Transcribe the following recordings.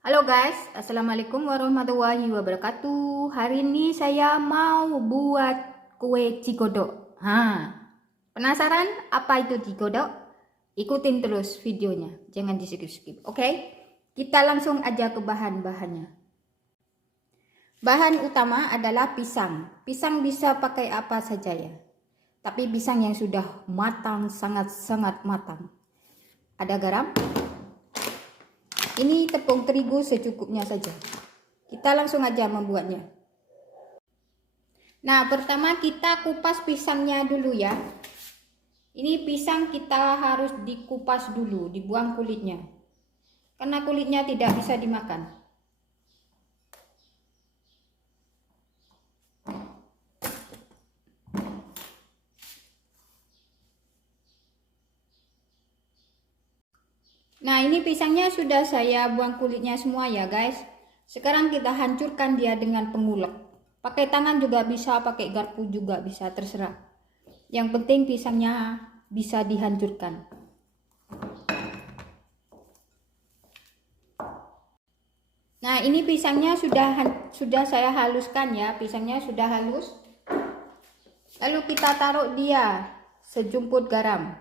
Halo guys, Assalamualaikum warahmatullahi wabarakatuh. Hari ini saya mau buat kue cikodok. Penasaran apa itu cikodok? Ikutin terus videonya, jangan di skip-skip. Oke, kita langsung aja ke bahan-bahannya. Bahan utama adalah pisang. Pisang bisa pakai apa saja ya. Tapi pisang yang sudah matang, sangat-sangat matang. Ada garam. Ini tepung terigu secukupnya saja. Kita langsung aja membuatnya. Nah, pertama kita kupas pisangnya dulu ya. Ini pisang kita harus dikupas dulu, dibuang kulitnya. Karena kulitnya tidak bisa dimakan. Nah, ini pisangnya sudah saya buang kulitnya semua ya guys. Sekarang kita hancurkan dia dengan pengulek. Pakai tangan juga bisa, pakai garpu juga bisa, terserah. Yang penting pisangnya bisa dihancurkan. Nah, ini pisangnya sudah saya haluskan ya. Pisangnya sudah halus. Lalu kita taruh dia sejumput garam.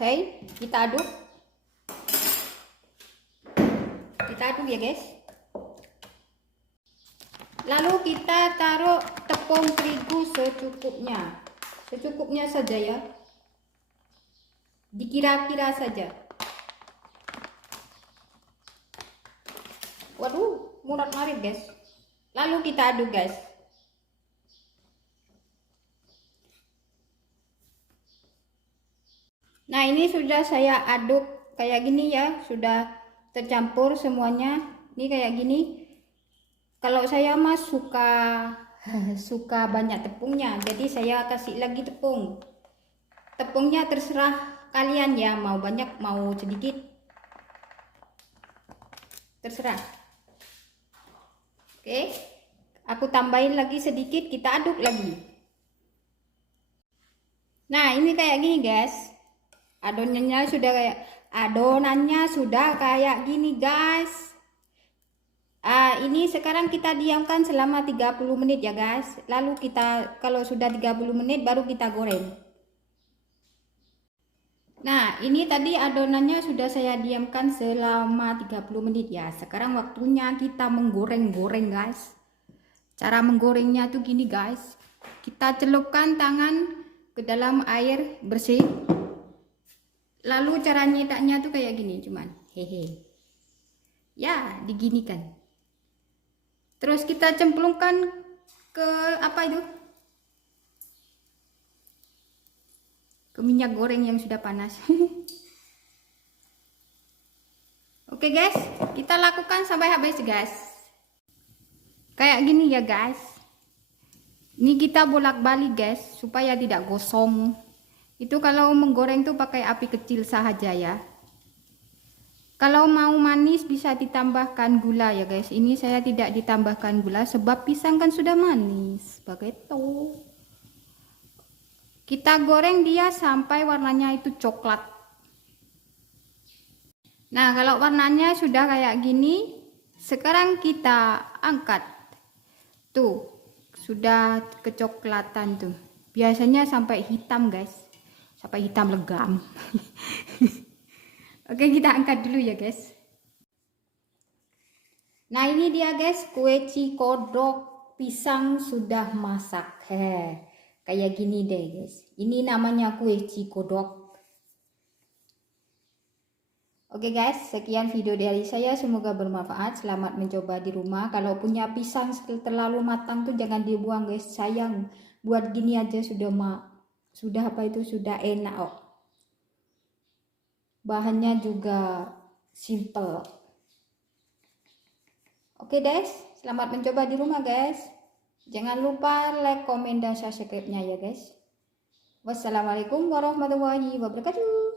Oke, kita aduk. Kita aduk ya guys. Lalu kita taruh tepung terigu secukupnya. Secukupnya saja ya. Dikira-kira saja. Waduh, murah marit guys. Lalu kita aduk guys. Nah, ini sudah saya aduk kayak gini ya, sudah tercampur semuanya. Ini kayak gini. Kalau saya mah suka banyak tepungnya, jadi saya kasih lagi tepung. Tepungnya terserah kalian ya, mau banyak mau sedikit. Terserah. Oke. Aku tambahin lagi sedikit, kita aduk lagi. Nah, ini kayak gini, guys. Adonannya sudah kayak gini guys. Ini sekarang kita diamkan selama 30 menit ya guys. Lalu kalau sudah 30 menit baru kita goreng. Nah, ini tadi adonannya sudah saya diamkan selama 30 menit ya. Sekarang waktunya kita menggoreng-goreng guys. Cara menggorengnya tuh gini guys. Kita celupkan tangan ke dalam air bersih. Lalu cara nyetaknya tuh kayak gini cuman. Hehe. Ya, diginikan. Terus kita cemplungkan ke apa itu? Ke minyak goreng yang sudah panas. Oke guys, kita lakukan sampai habis guys. Kayak gini ya guys. Ini kita bolak-balik guys supaya tidak gosong. Itu kalau menggoreng tuh pakai api kecil saja ya. Kalau mau manis bisa ditambahkan gula ya guys. Ini saya tidak ditambahkan gula sebab pisang kan sudah manis. Begitu. Kita goreng dia sampai warnanya itu coklat. Nah, kalau warnanya sudah kayak gini, sekarang kita angkat. Tuh, sudah kecoklatan tuh. Biasanya sampai hitam guys. Sampai hitam legam. Oke, kita angkat dulu ya guys. Nah, ini dia guys, kue cikodok pisang sudah masak. Kayak gini deh guys. Ini namanya kue cikodok. Oke guys, sekian video dari saya, semoga bermanfaat. Selamat mencoba di rumah. Kalau punya pisang terlalu matang tuh jangan dibuang guys, sayang. Buat gini aja sudah enak kok. Bahannya juga simple. Oke guys, selamat mencoba di rumah guys. Jangan lupa like, komen, dan subscribe-nya ya guys. Wassalamualaikum warahmatullahi wabarakatuh.